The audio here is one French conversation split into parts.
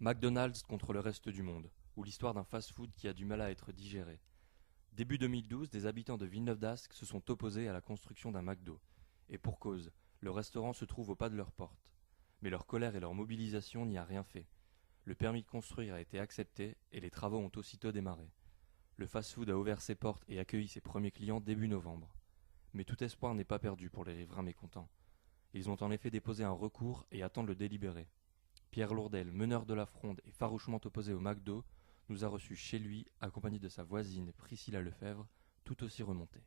McDonald's contre le reste du monde, ou l'histoire d'un fast-food qui a du mal à être digéré. Début 2012, des habitants de Villeneuve-d'Ascq se sont opposés à la construction d'un McDo. Et pour cause, le restaurant se trouve au pas de leur porte. Mais leur colère et leur mobilisation n'y a rien fait. Le permis de construire a été accepté et les travaux ont aussitôt démarré. Le fast-food a ouvert ses portes et accueilli ses premiers clients début novembre. Mais tout espoir n'est pas perdu pour les riverains mécontents. Ils ont en effet déposé un recours et attendent le délibéré. Pierre Lourdel, meneur de la fronde et farouchement opposé au McDo, nous a reçus chez lui, accompagné de sa voisine Priscilla Lefebvre, tout aussi remontée.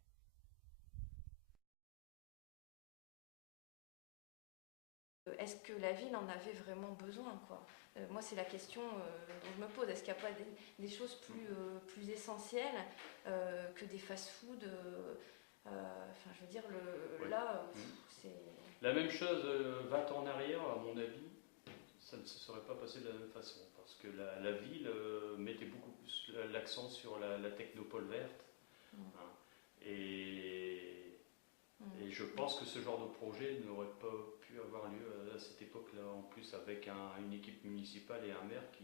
Est-ce que la ville en avait vraiment besoin, quoi? Moi, c'est la question dont je me pose. Est-ce qu'il n'y a pas des choses plus essentielles que des fast-foods Enfin, je veux dire, Oui. là, Mmh. c'est... La même chose 20 ans en arrière, à mon avis, ça ne se serait pas passé de la même façon. Parce que la ville mettait beaucoup plus l'accent sur la technopole verte. Hein. Et je pense que ce genre de projet n'aurait pas pu avoir lieu à cette époque-là, en plus avec une équipe municipale et un maire qui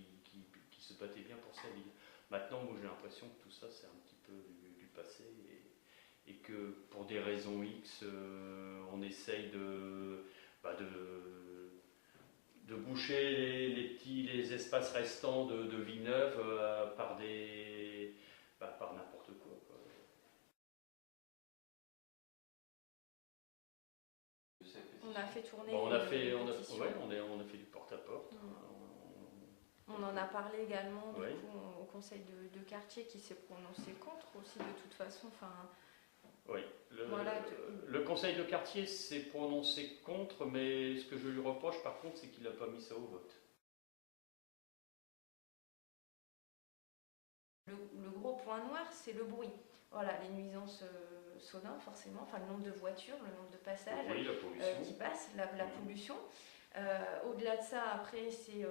se battait bien pour sa ville. Maintenant, moi j'ai l'impression que tout ça c'est un petit peu du passé et que pour des raisons X, on essaye de boucher les espaces restants de Villeneuve par n'importe quoi. On a fait tourner Bon, une pétition. Ouais, on a fait du porte-à-porte. On en a parlé également ouais. du coup, au conseil de quartier qui s'est prononcé contre aussi de toute façon. Enfin, oui, voilà, le conseil de quartier s'est prononcé contre, mais ce que je lui reproche par contre, c'est qu'il n'a pas mis ça au vote. le gros point noir, c'est le bruit. Voilà, les nuisances sonores forcément, enfin le nombre de voitures, le nombre de passages oui, la pollution. qui passent, la pollution. Au-delà de ça, après, c'est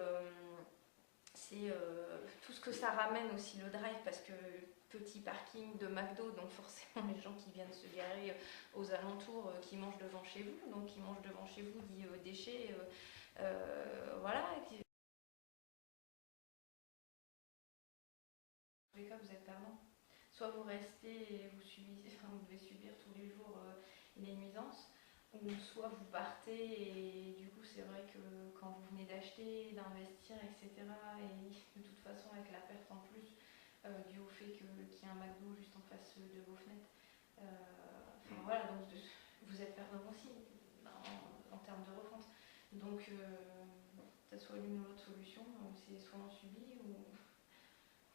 tout ce que ça ramène aussi le drive, parce que petit parking de McDo, donc forcément les gens qui viennent se garer aux alentours, qui mangent devant chez vous, donc qui mangent devant chez vous dit déchets, voilà. Tous les cas, vous êtes perdant. Soit vous restez et vous devez subir tous les jours les nuisances, ou soit vous partez et du coup c'est vrai que quand vous venez d'acheter, d'investir, etc., et de toute façon avec la perte en plus due au fait qu'il y a un McDo juste en face de vos fenêtres, enfin voilà, donc vous êtes perdant aussi en termes de refonte. Donc que ce soit l'une ou l'autre solution, c'est soit on subit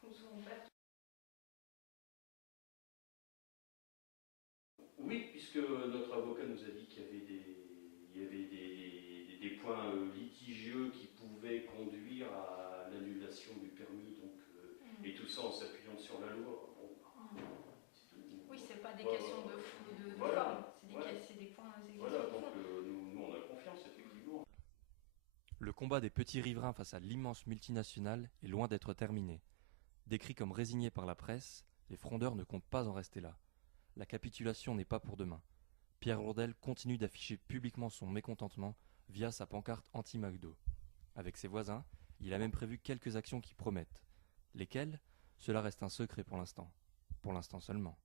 ou soit on perd. Oui, puisque notre avocat nous a dit qu'il y avait des points litigieux qui pouvaient conduire à l'annulation du permis, donc, et tout ça en s'appuyant sur la loi. Bon, oui, c'est pas des questions de voilà, forme, c'est voilà. des points. Voilà, donc nous on a confiance, effectivement. Le combat des petits riverains face à l'immense multinationale est loin d'être terminé. Décrits comme résignés par la presse, les frondeurs ne comptent pas en rester là. La capitulation n'est pas pour demain. Pierre Lourdel continue d'afficher publiquement son mécontentement via sa pancarte anti-McDo. Avec ses voisins, il a même prévu quelques actions qui promettent. Lesquelles ? Cela reste un secret pour l'instant. Pour l'instant seulement.